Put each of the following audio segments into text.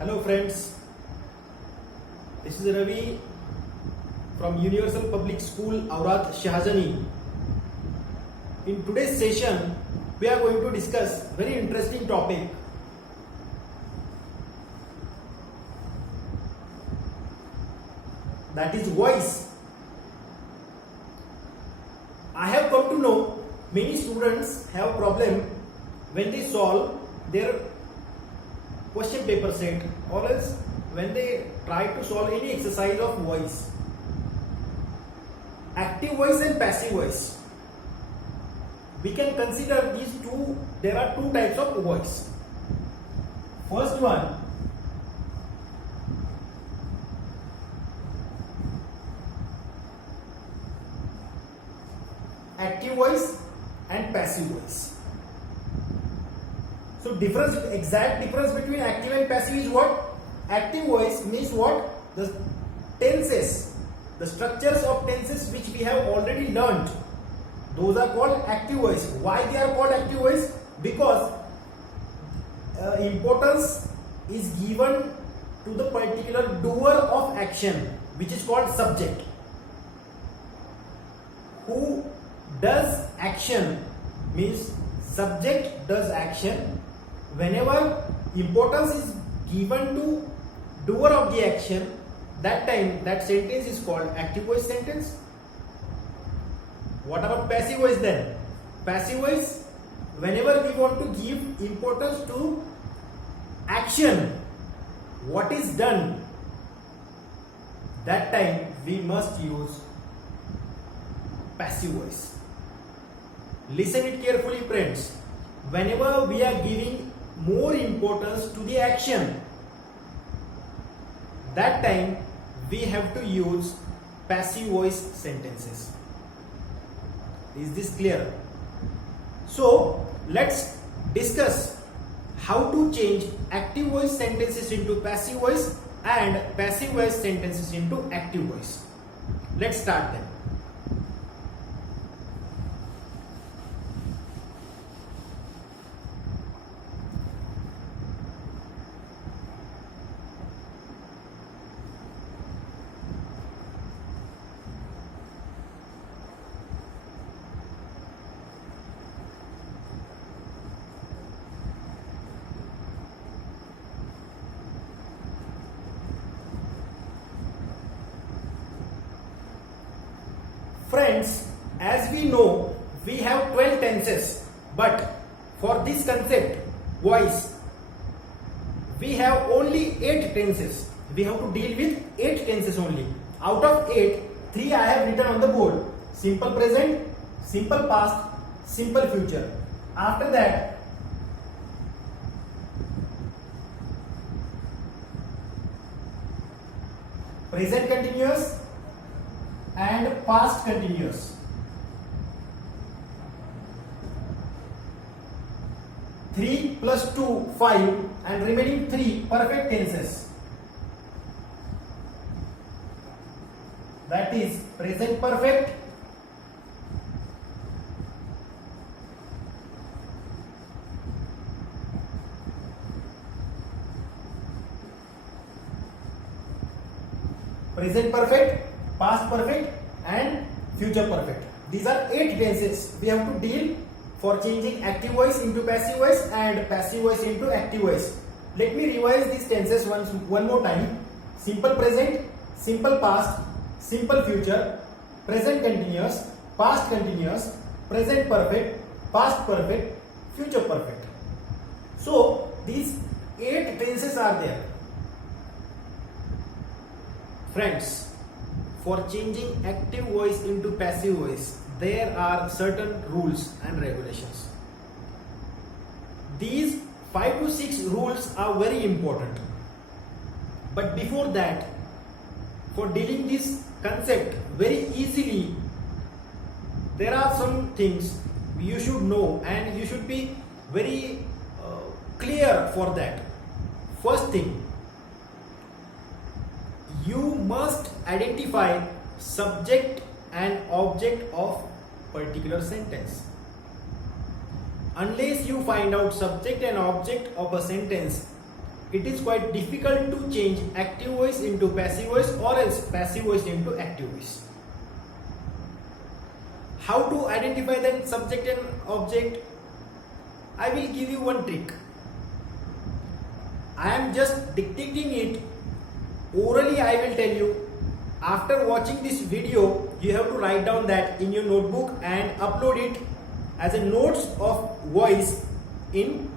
Hello friends, this is Ravi from Universal Public School, Aurat, Shahjani. In today's session, we are going to discuss very interesting topic. That is voice. I have come to know many students have problem when they solve their question paper set or else when they try to solve any exercise of voice. Active voice and passive voice. We can consider these two. There are two types of voice. First one, active voice and passive voice. So exact difference between active and passive is what? Active voice means what? The tenses, the structures of tenses which we have already learned. Those are called active voice. Why they are called active voice? Because importance is given to the particular doer of action, which is called subject. Who does action means subject does action. Whenever importance is given to doer of the action, that time that sentence is called active voice sentence. What about passive voice then? Passive voice, whenever we want to give importance to action, what is done, that time we must use passive voice. Listen it carefully, friends. Whenever we are giving more importance to the action, that time we have to use passive voice sentences. Is this clear? So let's discuss how to change active voice sentences into passive voice and passive voice sentences into active voice. Let's start then. Friends, as we know, we have 12 tenses, but for this concept, voice, we have only 8 tenses. We have to deal with 8 tenses only. Out of 8, 3 I have written on the board. Simple present, simple past, simple future. After that, present continuous and past continuous. 3 plus 2, 5 and remaining 3 perfect tenses. That is present perfect, present perfect, past perfect and future perfect. These are 8 tenses we have to deal for changing active voice into passive voice and passive voice into active voice. Let me revise these tenses one more time. Simple present, simple past, simple future, present continuous, past continuous, present perfect, past perfect, future perfect. So these 8 tenses are there. Friends, for changing active voice into passive voice, there are certain rules and regulations. These 5 to 6 rules are very important. But before that, for dealing this concept very easily, there are some things you should know and you should be very clear for that. First thing, you must identify subject and object of particular sentence. Unless you find out subject and object of a sentence, it is quite difficult to change active voice into passive voice or else passive voice into active voice. How to identify that subject and object? I will give you one trick. I am just dictating it. Orally I will tell you. After watching this video, you have to write down that in your notebook and upload it as a notes of voice in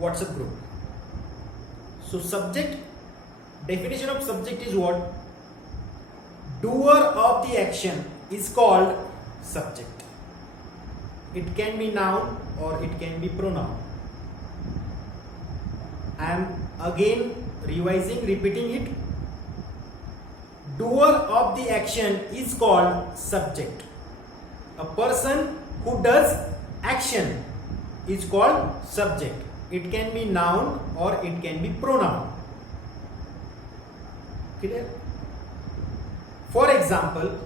WhatsApp group. So subject, definition of subject is what? Doer of the action is called subject. It can be noun or it can be pronoun. I am again repeating it. Doer of the action is called subject. A person who does action is called subject. It can be noun or it can be pronoun. Clear? For example,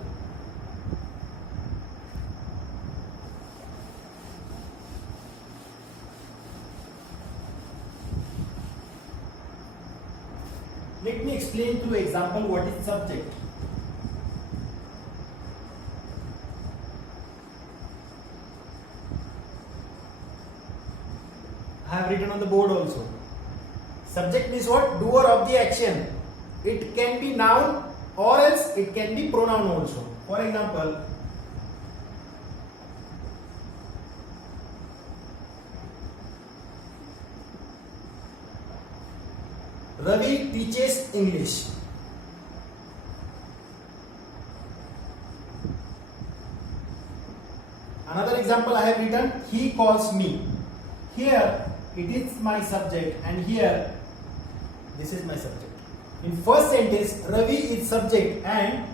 let me explain through example what is subject. I have written on the board also. Subject means what? Doer of the action. It can be noun or else it can be pronoun also. For example, Ravi teaches English. Another example I have written, he calls me. Here it is my subject and here this is my subject. In first sentence, Ravi is subject and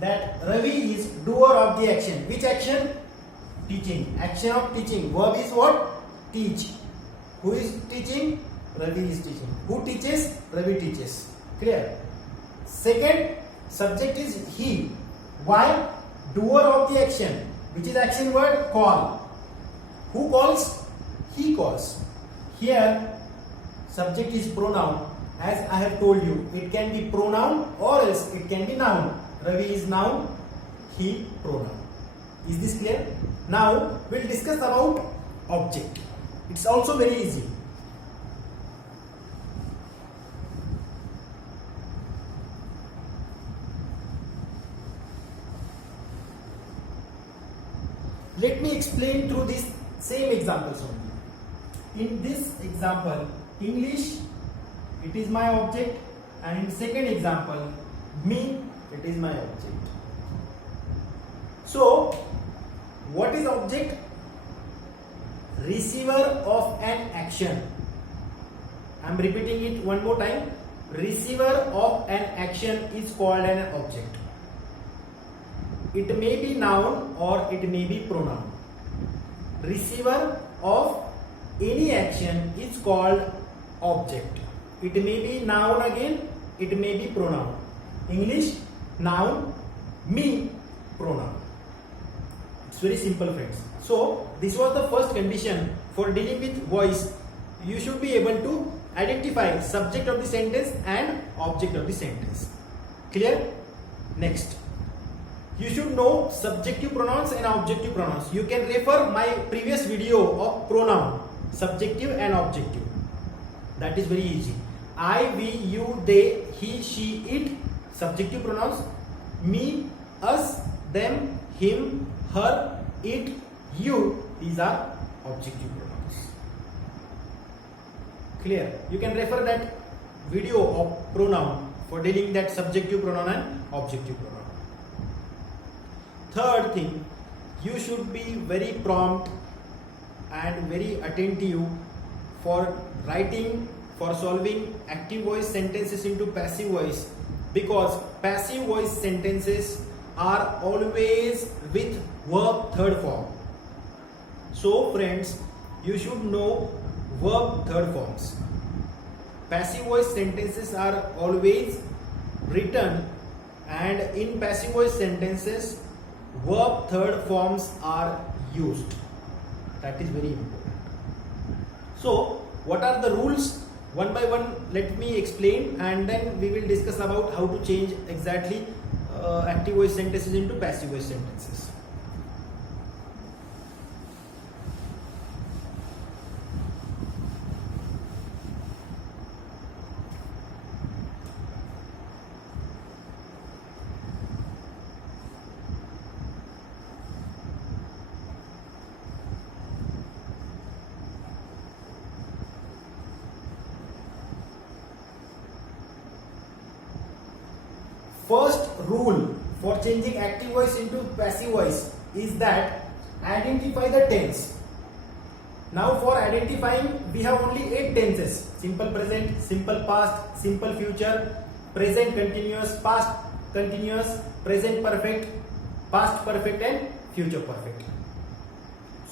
that Ravi is doer of the action. Which action? Teaching. Action of teaching. Verb is what? Teach. Who is teaching? Ravi is teaching. Who teaches? Ravi teaches. Clear? Second subject is he. Why? Doer of the action. Which is action word? Call. Who calls? He calls. Here subject is pronoun. As I have told you, it can be pronoun or else it can be noun. Ravi is noun, he pronoun. Is this clear? Now we'll discuss about object. It's also very easy. Let me explain through these same examples only. In this example, English, it is my object, and in second example, me, it is my object. So, what is object? Receiver of an action. I am repeating it one more time. Receiver of an action is called an object. It may be noun or it may be pronoun. Receiver of any action is called object. It may be noun again, it may be pronoun. English, noun, me, pronoun. It's very simple, friends. So, this was the first condition for dealing with voice. You should be able to identify subject of the sentence and object of the sentence. Clear? Next. You should know subjective pronouns and objective pronouns. You can refer my previous video of pronoun, subjective and objective. That is very easy. I, we, you, they, he, she, it, subjective pronouns. Me, us, them, him, her, it, you, these are objective pronouns. Clear? You can refer that video of pronoun for dealing that subjective pronoun and objective pronoun. Third thing, you should be very prompt and very attentive for writing, for solving active voice sentences into passive voice, because passive voice sentences are always with verb third form. So friends, you should know verb third forms. Passive voice sentences are always written, and in passive voice sentences verb third forms are used. That is very important. So what are the rules one by one let me explain, and then we will discuss about how to change exactly active voice sentences into passive voice sentences. First rule for changing active voice into passive voice is that identify the tense. Now for identifying we have only 8 tenses: simple present, simple past, simple future, present continuous, past continuous, present perfect, past perfect and future perfect.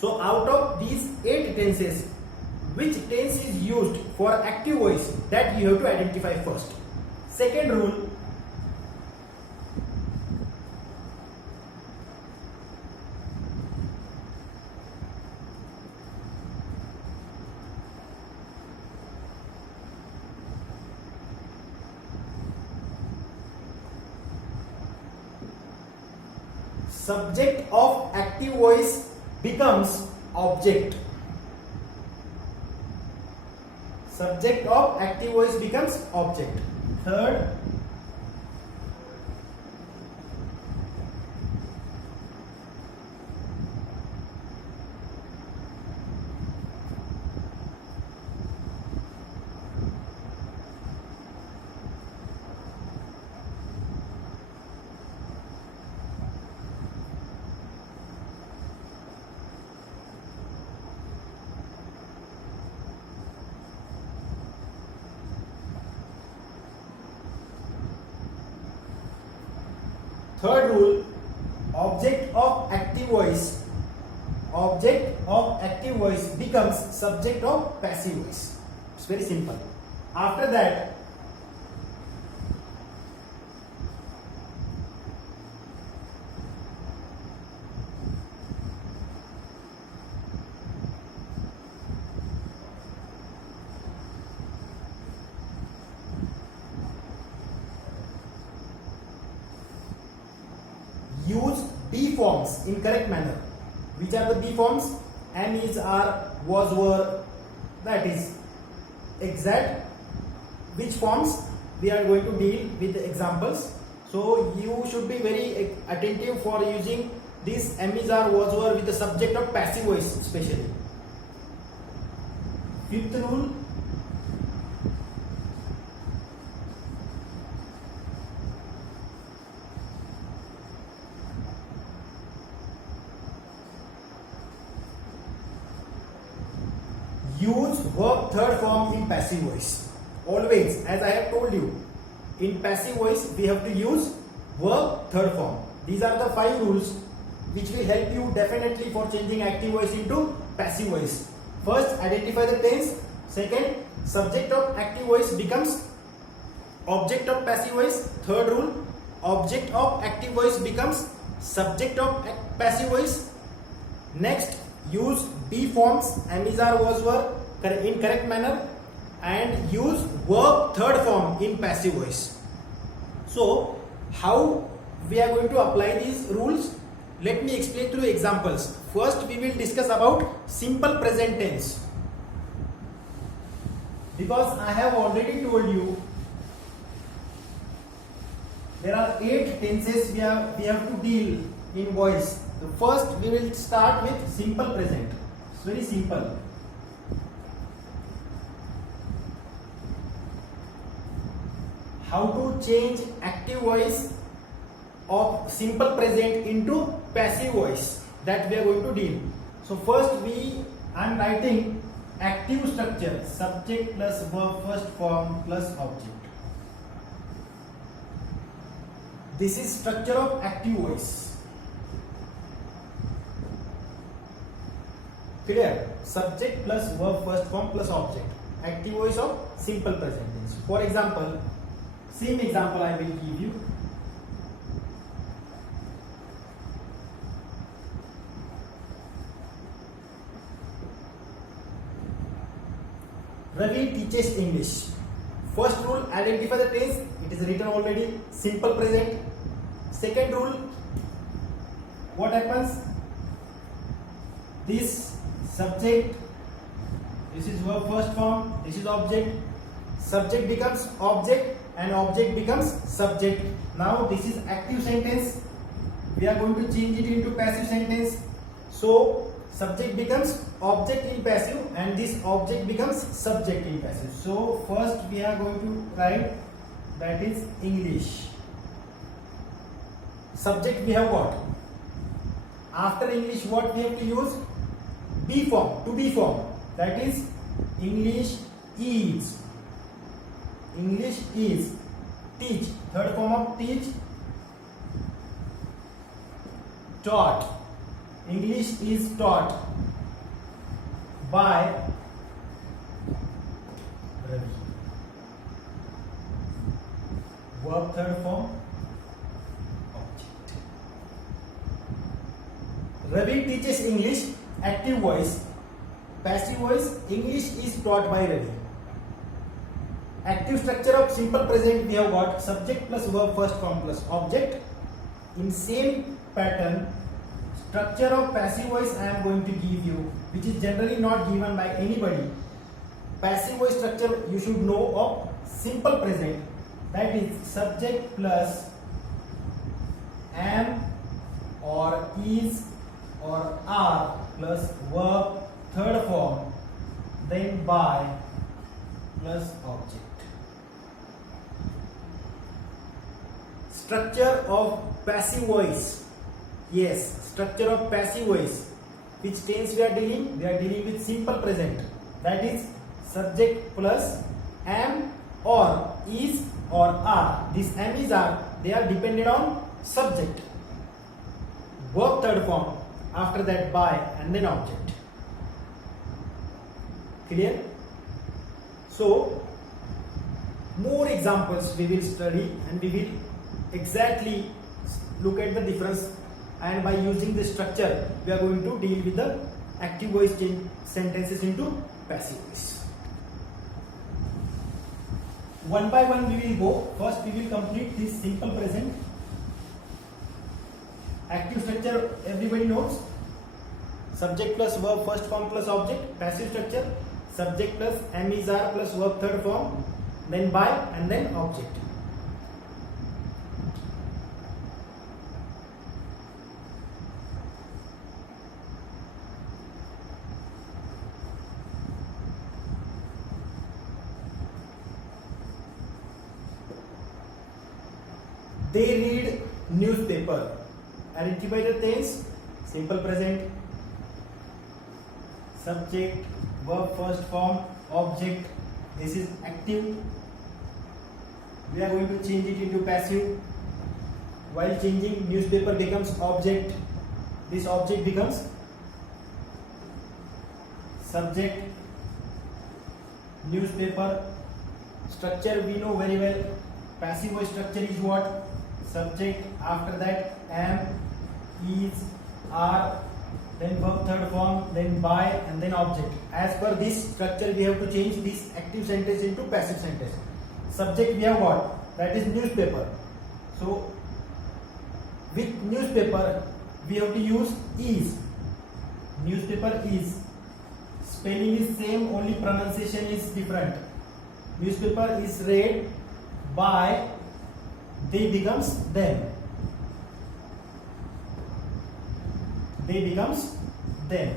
So out of these 8 tenses, which tense is used for active voice, that you have to identify first. Second rule, subject of active voice becomes object. Subject of active voice becomes object. Third, third rule, object of active voice becomes subject of passive voice. It's very simple. After that, use be forms in correct manner. Which are the be forms? Am, is, are, was, were. That is exact. Which forms we are going to deal with the examples. So you should be very attentive for using this am, is, are, was, were with the subject of passive voice especially. Fifth rule, use verb third form in passive voice. Always, as I have told you, in passive voice we have to use verb third form. These are the 5 rules which will help you definitely for changing active voice into passive voice. First, identify the tense. Second, subject of active voice becomes object of passive voice. Third rule, object of active voice becomes subject of passive voice. Next, use be forms, am, is, are, was, were in correct manner, and use verb third form in passive voice. So how we are going to apply these rules? Let me explain through examples. First we will discuss about simple present tense, because I have already told you there are 8 tenses we have to deal in voice. So first we will start with simple present. It's very simple. How to change active voice of simple present into passive voice, that we are going to deal. So first I am writing active structure, subject plus verb first form plus object. This is structure of active voice. Clear? Subject plus verb first form plus object. Active voice of simple present tense. For example, same example I will give you. Ravi teaches English. First rule, identify the tense. It is written already, simple present. Second rule, what happens? This subject, this is verb first form, this is object. Subject becomes object and object becomes subject. Now this is active sentence. We are going to change it into passive sentence. So subject becomes object in passive and this object becomes subject in passive. So first we are going to write that is English. Subject we have got. After English what we have to use? Be form, to be form. That is English is. English is. Teach, third form of teach. Taught. English is taught by Ravi. Verb third form, object. Ravi teaches English, active voice. Passive voice, English is taught by Ravi. Active structure of simple present we have got subject plus verb first form plus object. In same pattern, structure of passive voice I am going to give you, which is generally not given by anybody. Passive voice structure you should know of simple present. That is subject plus am or is or are plus verb third form, then by plus object. Structure of passive voice. Yes, structure of passive voice. Which tense we are dealing? We are dealing with simple present. That is subject plus am or is or are. This am is are, they are dependent on subject. Verb third form, after that by and then object. Clear? So more examples we will study and we will exactly look at the difference, and by using this structure we are going to deal with the active voice change sentences into passive voice. One by one we will go. First we will complete this simple present. Active structure everybody knows. Subject plus verb first form plus object. Passive structure subject plus am is are plus verb third form, then by and then object. They read newspaper. Identify the tense. Simple present. Subject, verb first form, object. This is active. We are going to change it into passive. While changing, newspaper becomes object. This object becomes subject. Newspaper. Structure we know very well. Passive voice structure is what? Subject, after that am, is, are, then verb third form, then by and then object. As per this structure we have to change this active sentence into passive sentence. Subject we have what? That is newspaper. So with newspaper we have to use is. Newspaper is. Spelling is same, only pronunciation is different. Newspaper is read by, they becomes them. They becomes them.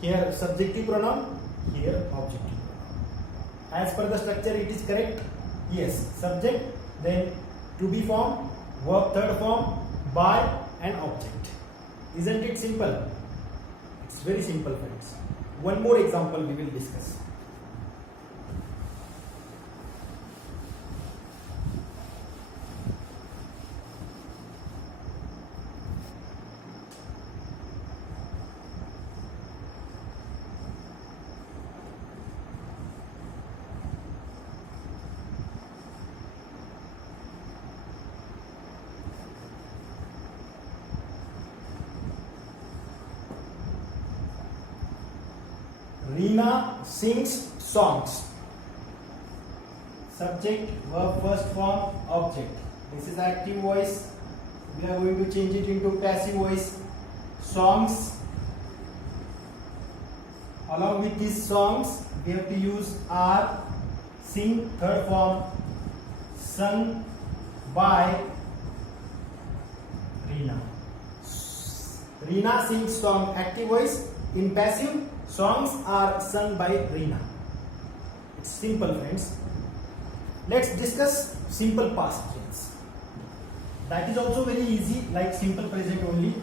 Here subjective pronoun, here objective pronoun. As per the structure it is correct? Yes. Subject, then to be form, verb third form, by and object. Isn't it simple? It's very simple, friends. One more example we will discuss. Reena sings songs. subject, verb first form, object. This is active voice. We are going to change it into passive voice. Songs. Along with these songs, we have to use are. Sing, third form, sung by Reena. Reena sings song, active voice. In passive, songs are sung by Reena. It's simple, friends. Let's discuss simple past tense. That is also very easy, like simple present only.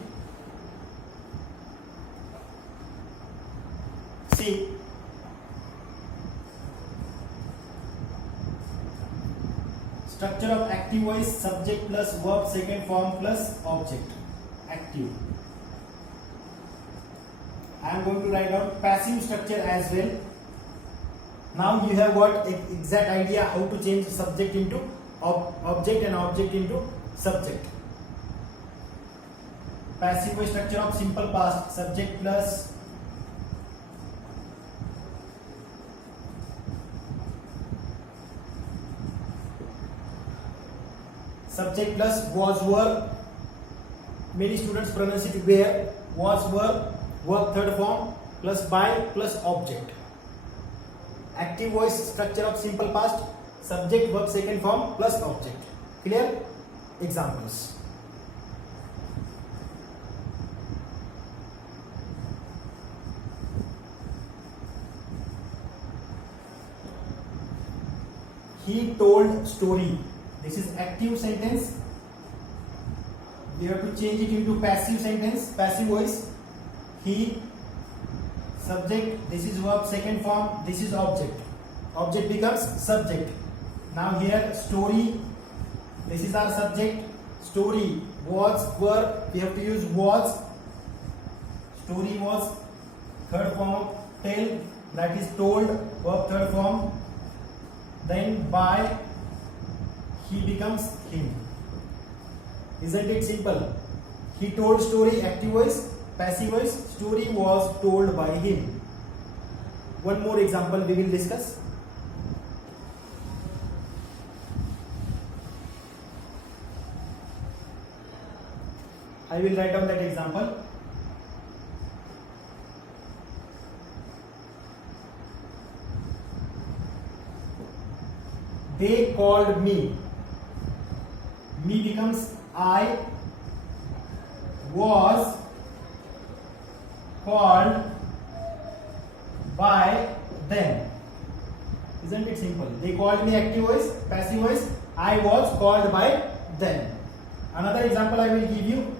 See, structure of active voice, subject plus verb second form plus object. Active. I am going to write down passive structure as well. Now you have got exact idea how to change subject into object and object into subject. Passive voice structure of simple past, subject plus was were. Many students pronounce it were. Was were, verb third form plus by plus object. Active voice structure of simple past, subject verb second form plus object. Clear? Examples. He told story. This is active sentence. We have to change it into passive sentence, passive voice. He, subject, this is verb second form, this is object. Object becomes subject. Now here story, this is our subject. Story, was, were, we have to use was. Story was, third form, tell, that is told, verb third form. Then by, he becomes him. Isn't it simple? He told story, active voice, passive voice, story was told by him. One more example we will discuss. I will write down that example. They called me. Me becomes I was called by them. Isn't it simple? They called me, active voice, passive voice. I was called by them. Another example I will give you.